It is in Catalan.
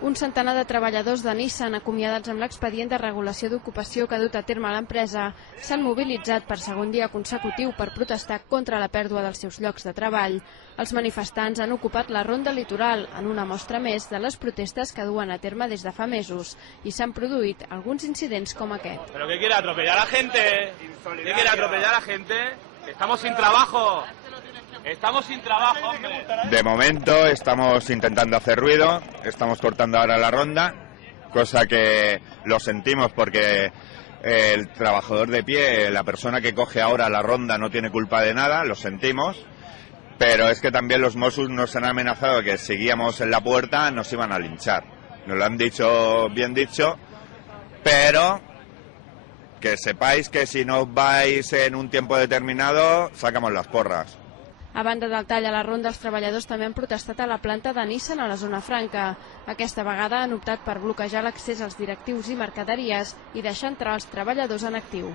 Un centenar de treballadors de Nissan, acomiadats amb l'expedient de regulació d'ocupació que ha dut a terme l'empresa, s'han mobilitzat per segon dia consecutiu per protestar contra la pèrdua dels seus llocs de treball. Els manifestants han ocupat la Ronda Litoral, en una mostra més de les protestes que duen a terme des de fa mesos, i s'han produït alguns incidents com aquest. ¿Pero qué quiere atropellar a la gente? ¿Qué quiere atropellar a la gente? Estamos sin trabajo. Estamos sin trabajo, hombre. De momento estamos intentando hacer ruido, estamos cortando ahora la ronda, cosa que lo sentimos porque el trabajador de pie, la persona que coge ahora la ronda no tiene culpa de nada, lo sentimos, pero es que también los Mossos nos han amenazado que si seguíamos en la puerta nos iban a linchar. Nos lo han dicho bien dicho, pero que sepáis que si no os vais en un tiempo determinado, sacamos las porras. A banda del tall a la ronda, els treballadors també han protestat a la planta de Nissan a la zona franca. Aquesta vegada han optat per bloquejar l'accés als directius i mercaderies i deixar entrar els treballadors en actiu.